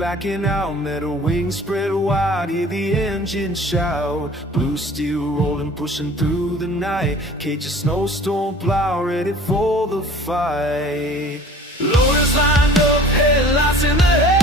backing out, metal wings spread wide, hear the engine shout. Blue steel rolling, pushing through the night. KAGE a snowstorm plow, ready for the fight. Loaders lined up, headlights in the air.